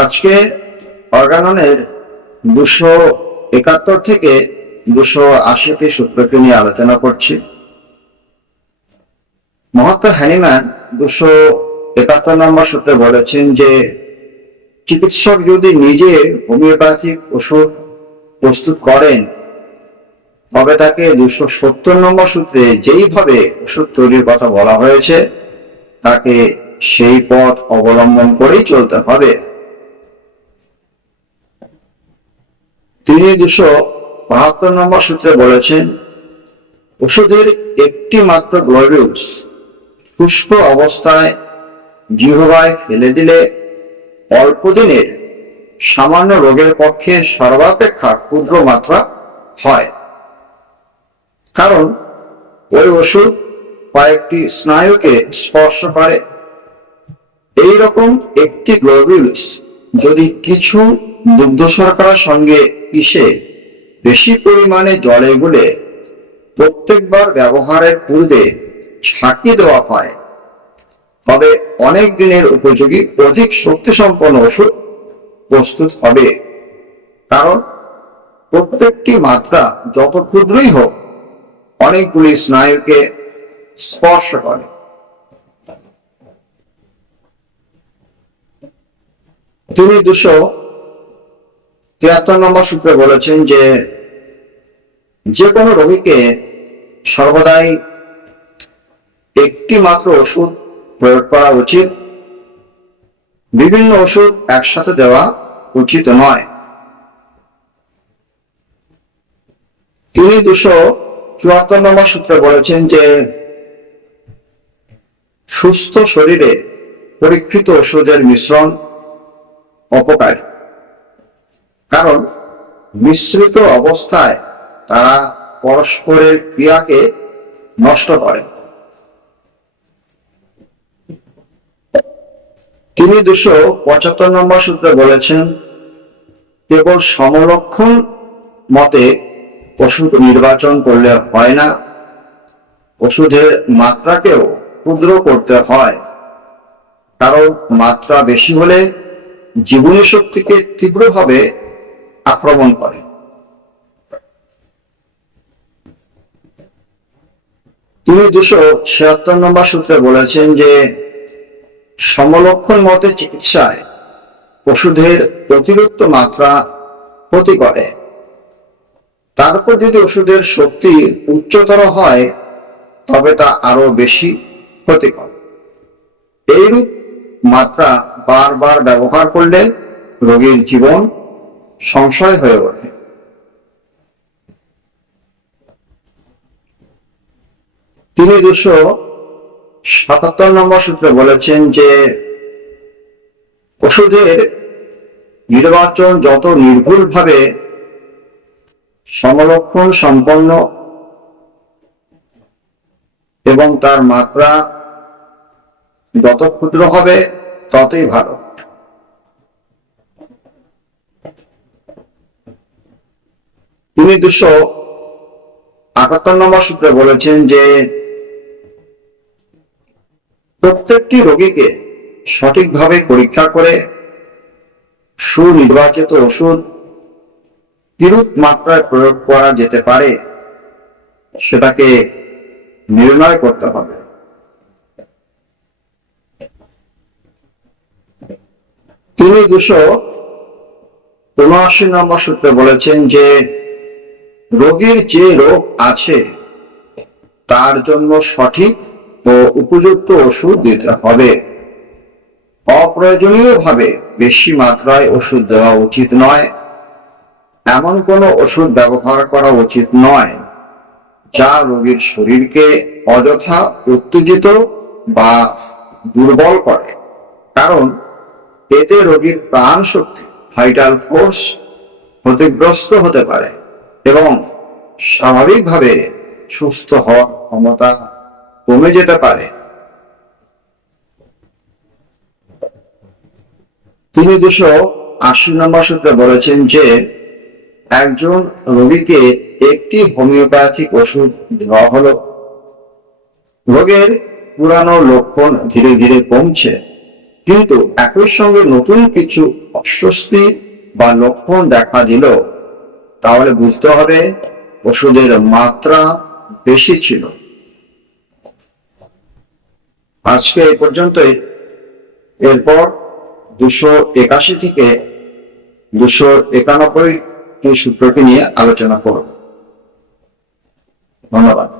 আজকে অর্গাননের 271 থেকে 280টি সূত্রকে নিয়ে আলোচনা করছি। মহাত্মা হ্যানিম্যান 271 নম্বর সূত্রে বলেছেন যে চিকিৎসক যদি নিজে হোমিওপ্যাথিক ওষুধ প্রস্তুত করেন তবে তাকে 270 নম্বর সূত্রে যেইভাবে ওষুধ তৈরির কথা বলা হয়েছে তাকে সেই পথ অবলম্বন করেই চলতে হবে। তিনি 272 নম্বর সূত্রে বলেছেন ওষুধের একটি মাত্র গ্লোবিউলস শুষ্ক অবস্থায় জিহ্বায় ফেলে দিলে অল্প দিনের সামান্য রোগের পক্ষে সর্বাপেক্ষা ক্ষুদ্র মাত্রা হয়, কারণ ওই ওষুধ কয়েকটি স্নায়ুকে স্পর্শ করে। এইরকম একটি গ্লোবিউলস যদি কিছু দুগ্ধ শর্করার সঙ্গে পিষে বেশি পরিমাণে জলে গুলে প্রত্যেকবার ব্যবহারের পূর্বে ছাঁকি দেওয়া হয় তবে অনেক দিনের উপযোগী অধিক শক্তিসম্পন্ন ওষুধ প্রস্তুত হবে, কারণ প্রত্যেকটি মাত্রা যত ক্ষুদ্রই হোক অনেকগুলি স্নায়ুকে স্পর্শ করে। তিনি 273 নম্বর সূত্রে বলেছেন যে কোনো রোগীকে সর্বদাই একটি মাত্র ওষুধ প্রয়োগ করা উচিত, বিভিন্ন ওষুধ একসাথে দেওয়া উচিত নয়। তিনি 274 নম্বর সূত্রে বলেছেন যে সুস্থ শরীরে পরীক্ষিত ওষুধের মিশ্রণ অপকারী, কারণ মিশ্রিত অবস্থায় তারা পরস্পরের ক্রিয়াকে নষ্ট করে। তিনি 275 নম্বর সূত্রে বলেছেন কেবল সমলক্ষণ মতে ওষুধ নির্বাচন করলে হয় না, ওষুধের মাত্রাকেও ক্ষুদ্র করতে হয়, কারণ মাত্রা বেশি হলে জীবনী শক্তিকে তীব্রভাবে আক্রমণ করে। তিনি 276 নম্বর সূত্রে বলেছেন যে সমলক্ষণ মতে চিকিৎসায় ওষুধের অতিরিক্ত মাত্রা ক্ষতি করে, তারপর যদি ওষুধের শক্তি উচ্চতর হয় তবে তা আরো বেশি ক্ষতিকর। এইরূপ মাত্রা বারবার ব্যবহার করলে রোগীর জীবন সংশয় হয়ে ওঠে। তিনি 277 নম্বর সূত্রে বলেছেন যে ওষুধের নির্বাচন যত নির্ভুলভাবে সমলক্ষণ সম্পন্ন এবং তার মাত্রা যত ক্ষুদ্র হবে ততই ভালো। তিনি 278 নম্বর সূত্রে বলেছেন যে প্রত্যেকটি রোগীকে সঠিকভাবে পরীক্ষা করে সুনির্বাচিত ওষুধ কিরূপ মাত্রায় প্রয়োগ করা যেতে পারে সেটাকে নির্ণয় করতে হবে। তিনি 279 নম্বর সূত্রে বলেছেন যে রোগীর যে রোগ আছে তার জন্য সঠিক ও উপযুক্ত ওষুধ দিতে হবে। অপ্রয়োজনীয়ভাবে বেশি মাত্রায় ওষুধ দেওয়া উচিত নয়, এমন কোনো ওষুধ ব্যবহার করা উচিত নয় যা রোগীর শরীরকে অযথা উত্তেজিত বা দুর্বল করে, কারণ এতে রোগীর প্রাণ শক্তি ভাইটাল ফোর্স ক্ষতিগ্রস্ত হতে পারে এবং স্বাভাবিকভাবে সুস্থ হওয়ার ক্ষমতা কমে যেতে পারে। তিনি 280 নম্বর সূত্রে বলেছেন যে একজন রোগীকে একটি হোমিওপ্যাথিক ওষুধ দেওয়া হলো, রোগের পুরানো লক্ষণ ধীরে ধীরে কমছে কিন্তু একই সঙ্গে নতুন কিছু অস্বস্তি বা লক্ষণ দেখা দিল, তাহলে বুঝতে হবে ওষুধের মাত্রা বেশি ছিল। আজকে এই পর্যন্তই। এরপর 281 থেকে 291 সূত্রটি নিয়ে আলোচনা করব। ধন্যবাদ।